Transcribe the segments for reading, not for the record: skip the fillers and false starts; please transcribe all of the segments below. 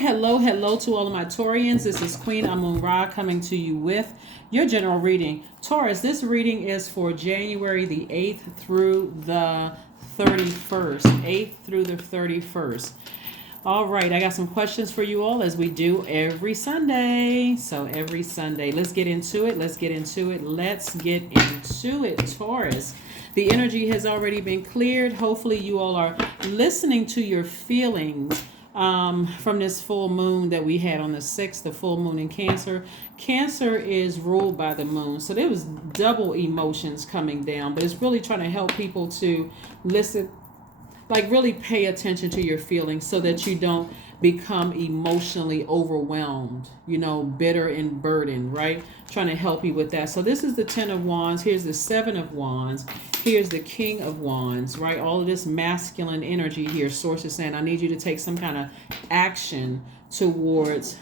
Hello to all of my Taurians. This is Queen Amun Ra coming to you with your general reading. Taurus, this reading is for January the 8th through the 31st. 8th through the 31st. All right, I got some questions for you all as we do every Sunday. So every Sunday, let's get into it. Taurus. The energy has already been cleared. Hopefully you all are listening to your feelings from this full moon that we had on the 6th, the full moon in Cancer. Cancer is ruled by the moon. So there was double emotions coming down, but it's really trying to help people to listen, like really pay attention to your feelings so that you don't become emotionally overwhelmed, bitter and burdened, right? Trying to help you with that. So this is the 10 of Wands. Here's the 7 of Wands. Here's the King of Wands, right? All of this masculine energy here. Source is saying, I need you to take some kind of action towards,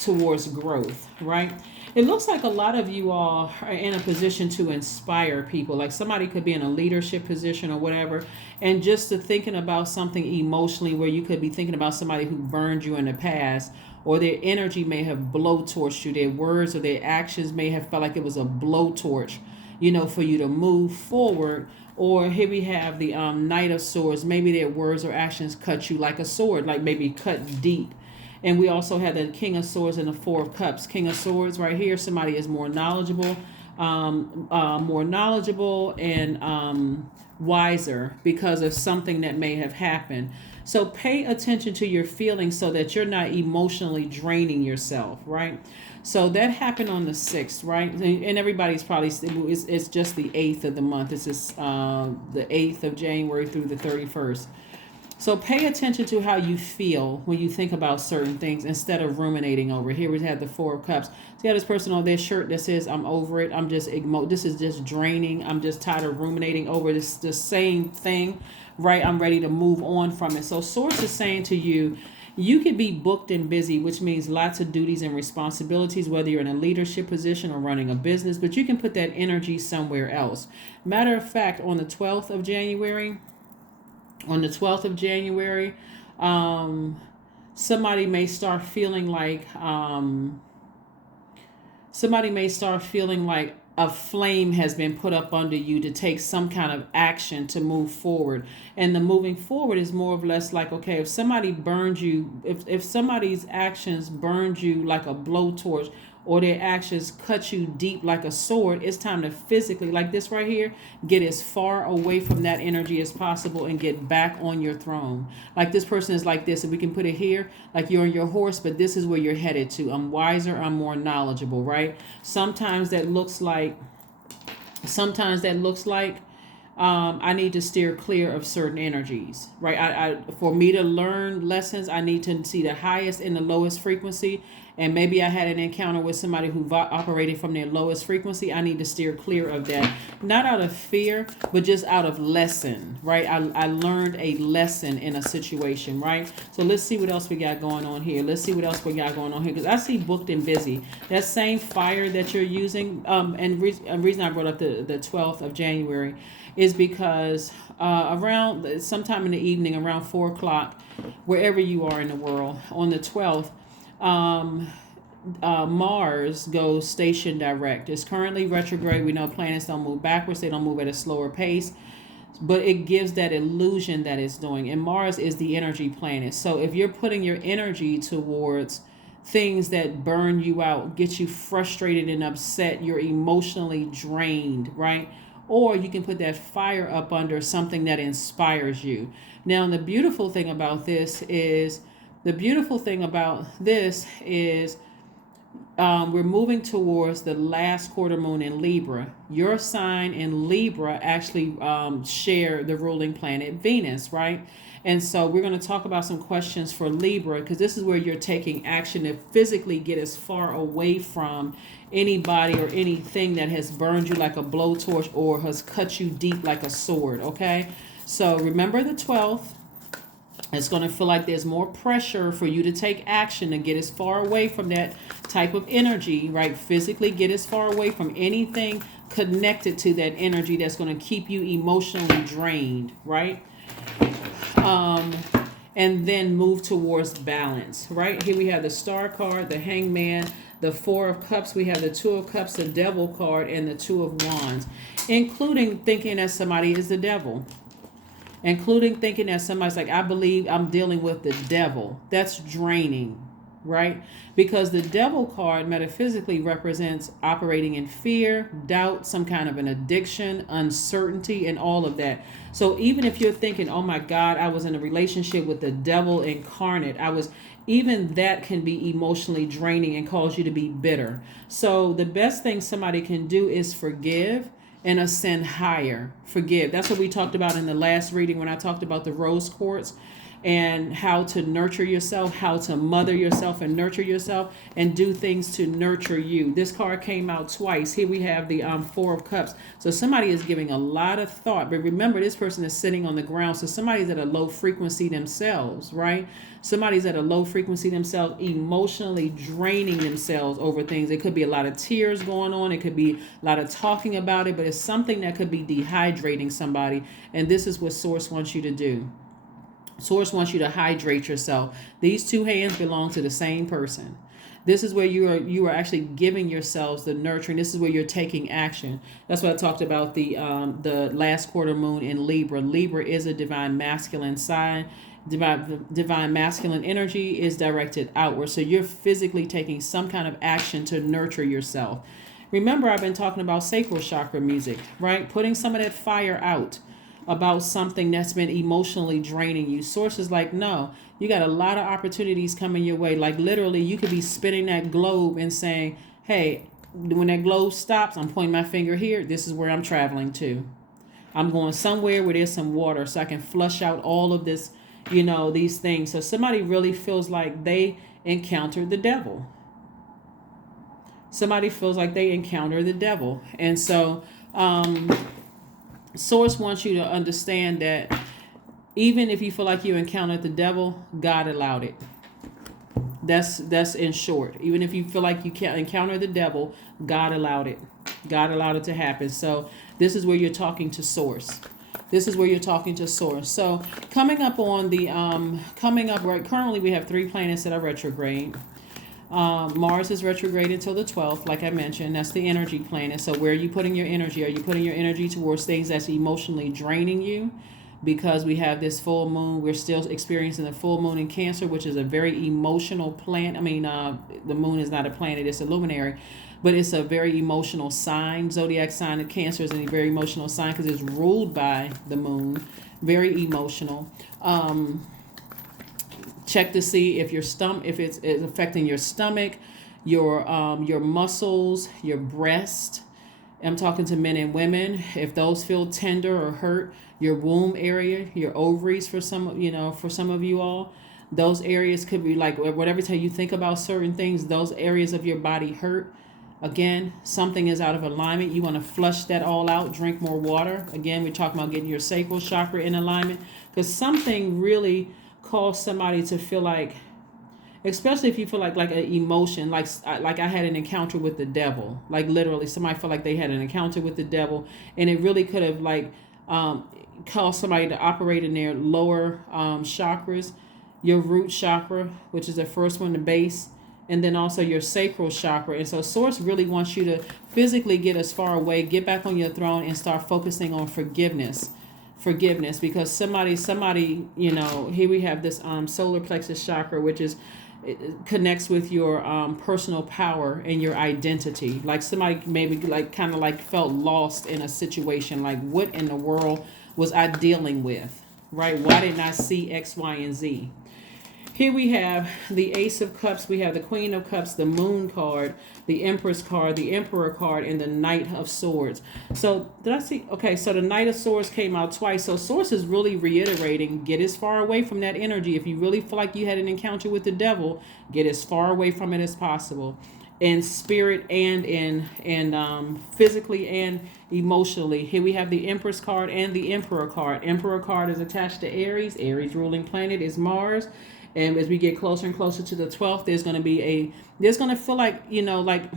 towards growth, right? It looks like a lot of you all are in a position to inspire people. Like somebody could be in a leadership position or whatever. And just to thinking about something emotionally where you could be thinking about somebody who burned you in the past, or their energy may have blowtorched you. Their words or their actions may have felt like it was a blowtorch, for you to move forward. Or here we have the Knight of Swords. Maybe their words or actions cut you like a sword, like maybe cut deep. And we also have the King of Swords and the Four of Cups. King of Swords right here, somebody is more knowledgeable and wiser because of something that may have happened. So pay attention to your feelings so that you're not emotionally draining yourself, right? So that happened on the 6th, right? And everybody's probably, it's just the 8th of the month. This is the 8th of January through the 31st. So pay attention to how you feel when you think about certain things instead of ruminating over. Here we have the Four of Cups. So you have this person on their shirt that says, I'm over it. This is just draining. I'm just tired of ruminating over the same thing, right? I'm ready to move on from it. So Source is saying to you, you could be booked and busy, which means lots of duties and responsibilities, whether you're in a leadership position or running a business, but you can put that energy somewhere else. Matter of fact, on the 12th of January, somebody may start feeling like a flame has been put up under you to take some kind of action to move forward. And the moving forward is more or less like, okay, if somebody burned you, if somebody's actions burned you like a blowtorch, or their actions cut you deep like a sword, it's time to physically, like this right here, get as far away from that energy as possible and get back on your throne. Like this person is like this, and we can put it here, like you're on your horse, but this is where you're headed to. I'm wiser, I'm more knowledgeable, right? Sometimes that looks like I need to steer clear of certain energies, right? For me to learn lessons, I need to see the highest and the lowest frequency. And maybe I had an encounter with somebody who operated from their lowest frequency. I need to steer clear of that. Not out of fear, but just out of lesson, right? I learned a lesson in a situation, right? So let's see what else we got going on here. Because I see booked and busy. That same fire that you're using, and reason I brought up the 12th of January is because around sometime in the evening, around 4 o'clock, wherever you are in the world, on the 12th, Mars goes station direct. It's currently retrograde. We know planets don't move backwards. They don't move at a slower pace. But it gives that illusion that it's doing. And Mars is the energy planet. So if you're putting your energy towards things that burn you out, get you frustrated and upset, you're emotionally drained, right? Or you can put that fire up under something that inspires you. Now, the beautiful thing about this is we're moving towards the last quarter moon in Libra. Your sign in Libra actually share the ruling planet Venus, right? And so we're going to talk about some questions for Libra, because this is where you're taking action to physically get as far away from anybody or anything that has burned you like a blowtorch or has cut you deep like a sword, okay? So remember the 12th. It's going to feel like there's more pressure for you to take action and get as far away from that type of energy, right? Physically get as far away from anything connected to that energy that's going to keep you emotionally drained, right? and then move towards balance, right? Here we have the Star card, the Hangman, the Four of Cups. We have the Two of Cups, the Devil card, and the Two of Wands, including thinking that somebody is the devil. Including thinking that somebody's like, I believe I'm dealing with the devil. That's draining, right? Because the Devil card metaphysically represents operating in fear, doubt, some kind of an addiction, uncertainty, and all of that. So even if you're thinking, oh my God, I was in a relationship with the devil incarnate, even that can be emotionally draining and cause you to be bitter. So the best thing somebody can do is forgive and ascend higher. Forgive. That's what we talked about in the last reading when I talked about the rose quartz and how to nurture yourself, how to mother yourself and nurture yourself and do things to nurture you. This card came out twice. Here we have the Four of Cups. So somebody is giving a lot of thought, but remember this person is sitting on the ground. So somebody's at a low frequency themselves, right? Somebody's at a low frequency themselves, emotionally draining themselves over things. It could be a lot of tears going on. It could be a lot of talking about it, but it's something that could be dehydrating somebody. And this is what Source wants you to do. Source wants you to hydrate yourself. These two hands belong to the same person. This is where you are actually giving yourselves the nurturing. This is where you're taking action. That's what I talked about the last quarter moon in Libra. Libra is a divine masculine sign. Divine masculine energy is directed outward. So you're physically taking some kind of action to nurture yourself. Remember, I've been talking about sacral chakra music, right? Putting some of that fire out about something that's been emotionally draining you. Source is like, no, you got a lot of opportunities coming your way. Like literally, you could be spinning that globe and saying, hey, when that globe stops, I'm pointing my finger here. This is where I'm traveling to. I'm going somewhere where there's some water so I can flush out all of this, these things. So somebody really feels like they encountered the devil. Somebody feels like they encounter the devil. And so, Source wants you to understand that even if you feel like you encountered the devil, God allowed it. That's in short. Even if you feel like you can't encounter the devil, God allowed it. God allowed it to happen. So this is where you're talking to Source. This is where you're talking to Source. So coming up right currently we have 3 planets that are retrograde. Mars is retrograde until the 12th, like I mentioned. That's the energy planet. So where are you putting your energy? Are you putting your energy towards things that's emotionally draining you? Because we have this full moon. We're still experiencing the full moon in Cancer, which is a very emotional planet. The moon is not a planet, it's a luminary. But it's a very emotional sign. Zodiac sign of Cancer is a very emotional sign because it's ruled by the moon. Very emotional. Check to see if if it's affecting your stomach, your muscles, your breast. I'm talking to men and women. If those feel tender or hurt, your womb area, your ovaries for some of you all, those areas could be like whatever time you think about certain things, those areas of your body hurt. Again, something is out of alignment. You want to flush that all out, drink more water. Again, we're talking about getting your sacral chakra in alignment because something really cause somebody to feel like, especially if you feel like an emotion, like I had an encounter with the devil, like literally somebody felt like they had an encounter with the devil, and it really could have caused somebody to operate in their lower chakras, your root chakra, which is the first one, the base, and then also your sacral chakra. And so Source really wants you to physically get as far away, get back on your throne, and start focusing on forgiveness, because somebody, here we have this solar plexus chakra, which is it connects with your personal power and your identity. Like somebody maybe kind of felt lost in a situation, like what in the world was I dealing with, right? Why didn't I see X, Y, and Z? Here we have the Ace of Cups, we have the Queen of Cups, the Moon card, the Empress card, the Emperor card, and the Knight of Swords. So did I see? Okay, so the Knight of Swords came out twice. So Source is really reiterating, get as far away from that energy. If you really feel like you had an encounter with the devil, get as far away from it as possible. In spirit and in physically and emotionally. Here we have the Empress card and the Emperor card. Emperor card is attached to Aries. Aries ruling planet is Mars. And as we get closer and closer to the 12th, there's going to feel like,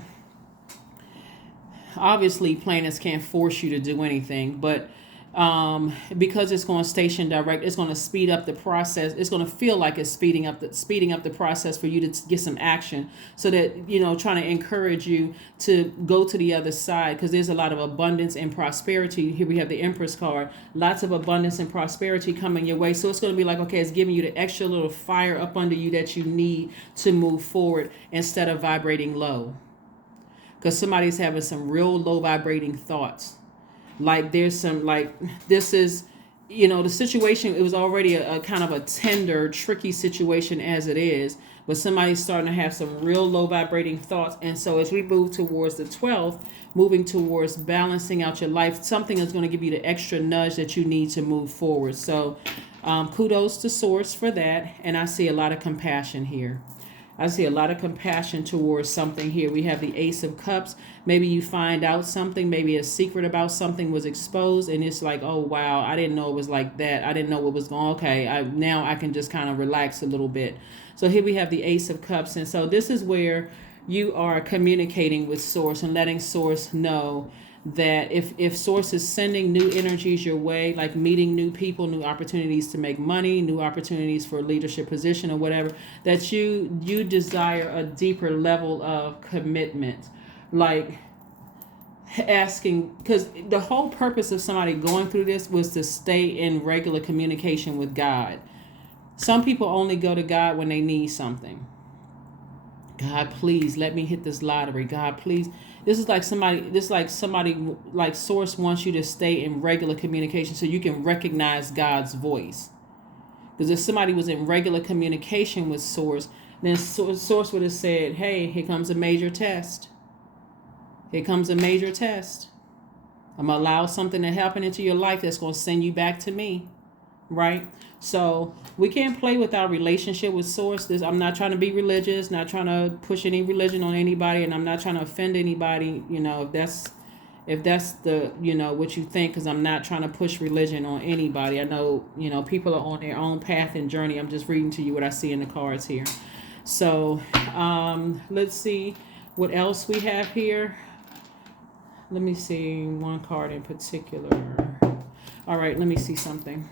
obviously planets can't force you to do anything, but Because it's going to station direct, it's going to speed up the process. It's going to feel like it's speeding up the process for you to get some action, so that, trying to encourage you to go to the other side, because there's a lot of abundance and prosperity. Here we have the Empress card, lots of abundance and prosperity coming your way. So it's going to be like, okay, it's giving you the extra little fire up under you that you need to move forward instead of vibrating low, because somebody's having some real low vibrating thoughts. Like there's some, like, this is, the situation, it was already a kind of a tender, tricky situation as it is, but somebody's starting to have some real low vibrating thoughts. And so as we move towards the 12th, moving towards balancing out your life, something is going to give you the extra nudge that you need to move forward. So kudos to Source for that. And I see a lot of compassion here. I see a lot of compassion towards something here. We have the Ace of Cups. Maybe you find out something, maybe a secret about something was exposed, and it's like, oh, wow, I didn't know it was like that. I didn't know what was going on. Okay, now I can just kind of relax a little bit. So here we have the Ace of Cups. And so this is where you are communicating with Source and letting Source know that if Source is sending new energies your way, like meeting new people, new opportunities to make money, new opportunities for a leadership position or whatever, that you desire a deeper level of commitment, like asking, because the whole purpose of somebody going through this was to stay in regular communication with God. Some people only go to God when they need something. God, please let me hit this lottery. God, please. This is like somebody, like Source wants you to stay in regular communication so you can recognize God's voice. Because if somebody was in regular communication with Source, then Source would have said, hey, here comes a major test. Here comes a major test. I'm going to allow something to happen into your life that's going to send you back to me. Right? So we can't play with our relationship with Source. I'm not trying to be religious, not trying to push any religion on anybody, and I'm not trying to offend anybody, if that's the, what you think, because I'm not trying to push religion on anybody. I know, people are on their own path and journey. I'm just reading to you what I see in the cards here. So let's see what else we have here. Let me see one card in particular. All right, let me see something.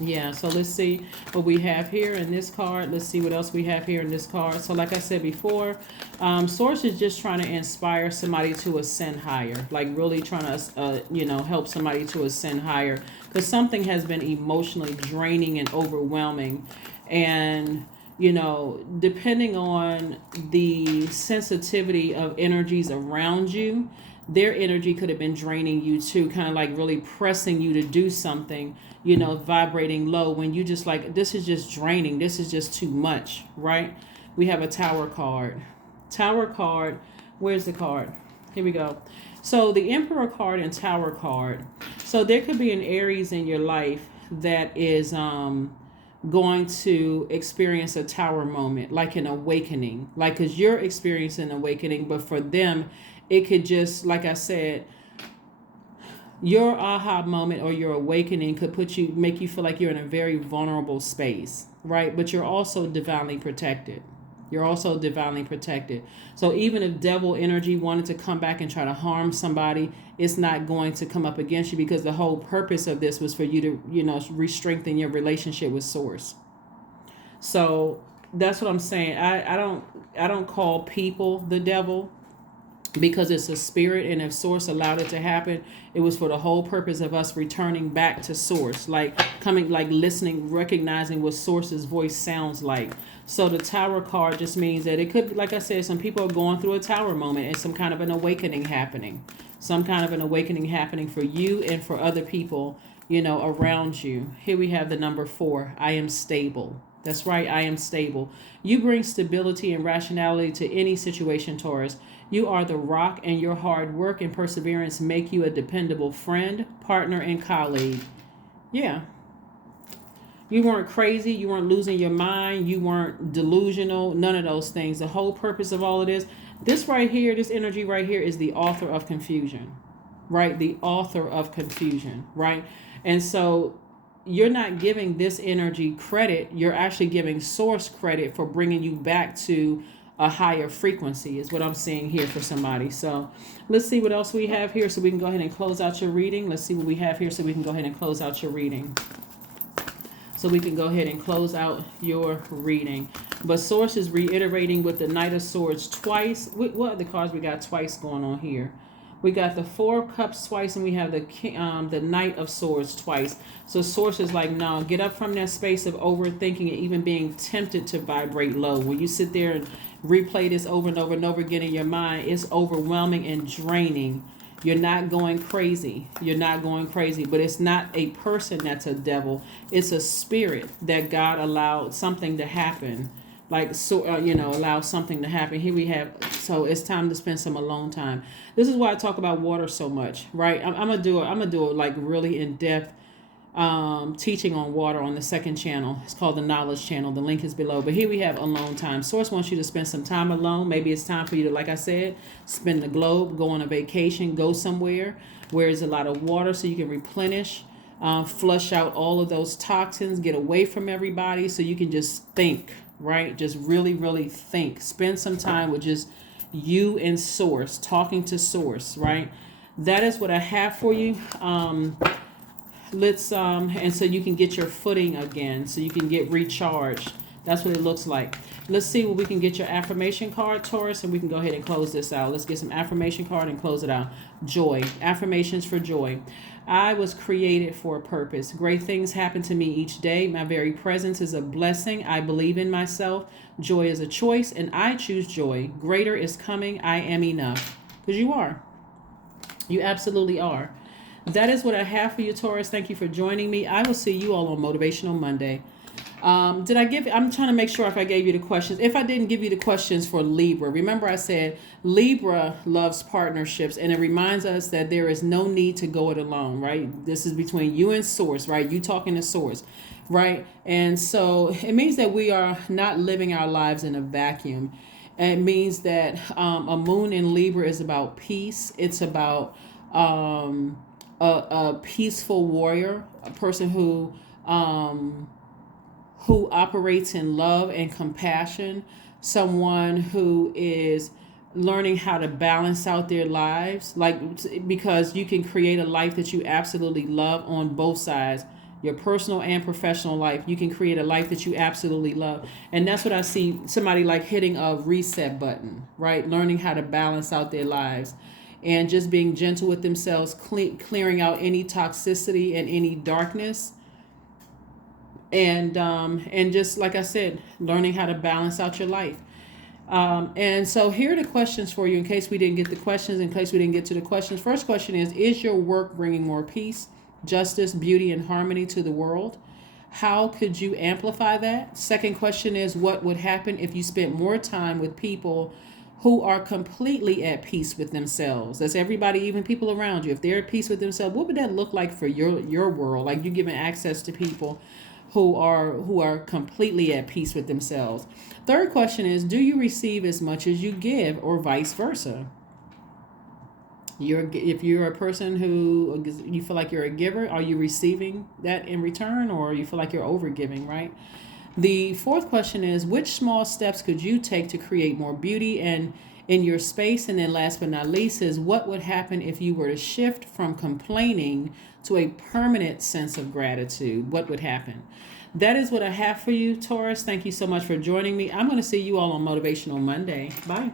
Yeah, so let's see what we have here in this card. Let's see what else we have here in this card. So like I said before, Source is just trying to inspire somebody to ascend higher, like really trying to, help somebody to ascend higher, because something has been emotionally draining and overwhelming. And, depending on the sensitivity of energies around you, their energy could have been draining you too, kind of like really pressing you to do something, vibrating low, when you just like, this is just draining. This is just too much, right? We have a Tower card. Tower card. Where's the card? Here we go. So the Emperor card and Tower card. So there could be an Aries in your life that is going to experience a Tower moment, like an awakening, like, because you're experiencing an awakening, but for them, it could just, like I said, your aha moment or your awakening could make you feel like you're in a very vulnerable space, right? But you're also divinely protected. You're also divinely protected. So even if devil energy wanted to come back and try to harm somebody, it's not going to come up against you, because the whole purpose of this was for you to, re-strengthen your relationship with Source. So that's what I'm saying. I don't call people the devil, because it's a spirit, and if Source allowed it to happen, it was for the whole purpose of us returning back to Source, like listening, recognizing what Source's voice sounds like. So the Tower card just means that it could, like I said, some people are going through a Tower moment and some kind of an awakening happening. Some kind of an awakening happening for you and for other people, around you. Here we have the number 4. I am stable. That's right, I am stable. You bring stability and rationality to any situation, Taurus. You are the rock, and your hard work and perseverance make you a dependable friend, partner, and colleague. Yeah. You weren't crazy. You weren't losing your mind. You weren't delusional. None of those things. The whole purpose of all of this right here, this energy right here, is the author of confusion, right? The author of confusion, right? And so you're not giving this energy credit. You're actually giving Source credit for bringing you back to a higher frequency is what I'm seeing here for somebody. So let's see what else we have here so we can go ahead and close out your reading. Let's see what we have here so we can go ahead and close out your reading. So we can go ahead and close out your reading. But Source is reiterating with the Knight of Swords twice. What other cards we got twice going on here? We got the Four of Cups twice, and we have the Knight of Swords twice. So Source is like, no, get up from that space of overthinking and even being tempted to vibrate low. When you sit there and replay this over and over and over again in your mind, it's overwhelming and draining. You're not going crazy. You're not going crazy. But it's not a person that's a devil. It's a spirit that God allowed something to happen. Like, so, allow something to happen. Here we have, so it's time to spend some alone time. This is why I talk about water so much, right? I'm gonna do it like really in depth teaching on water on the second channel. It's called the Knowledge Channel. The link is below. But here we have alone time. Source wants you to spend some time alone. Maybe it's time for you to, like I said, spin the globe, go on a vacation, go somewhere where there's a lot of water so you can replenish, flush out all of those toxins, get away from everybody so you can just think, right? Just really, really think. Spend some time with just you and Source, talking to Source, right? That is what I have for you. Let's and so you can get your footing again, so you can get recharged. That's what it looks like. Let's see what we can get your affirmation card, Taurus, and we can go ahead and close this out. Let's get some affirmation card and close it out. Joy. Affirmations for joy. I was created for a purpose. Great things happen to me each day. My very presence is a blessing. I believe in myself. Joy is a choice, and I choose joy. Greater is coming. I am enough. Because you are. You absolutely are. That is what I have for you, Taurus. Thank you for joining me. I will see you all on Motivational Monday. I'm trying to make sure if I gave you the questions. If I didn't give you the questions for Libra, remember I said Libra loves partnerships, and it reminds us that there is no need to go it alone, right? This is between you and Source, right? You talking to Source, right? And so it means that we are not living our lives in a vacuum. And it means that a moon in Libra is about peace. It's about a peaceful warrior, a person who operates in love and compassion, someone who is learning how to balance out their lives, because you can create a life that you absolutely love on both sides, your personal and professional life. You can create a life that you absolutely love. And that's what I see somebody like hitting a reset button, right? Learning how to balance out their lives. And just being gentle with themselves, clearing out any toxicity and any darkness. And just like I said, learning how to balance out your life. And so here are the questions for you in case we didn't get the questions, in case we didn't get to the questions. First question is your work bringing more peace, justice, beauty, and harmony to the world? How could you amplify that? Second question is, what would happen if you spent more time with people who are completely at peace with themselves? That's everybody, even people around you. If they're at peace with themselves, what would that look like for your world? Like, you're giving access to people who are completely at peace with themselves. Third question is, do you receive as much as you give, or vice versa? If you're a person who you feel like you're a giver, are you receiving that in return, or you feel like you're over giving, right? The fourth question is, which small steps could you take to create more beauty and in your space? And then last but not least is, what would happen if you were to shift from complaining to a permanent sense of gratitude? What would happen? That is what I have for you, Taurus. Thank you so much for joining me. I'm going to see you all on Motivational Monday. Bye.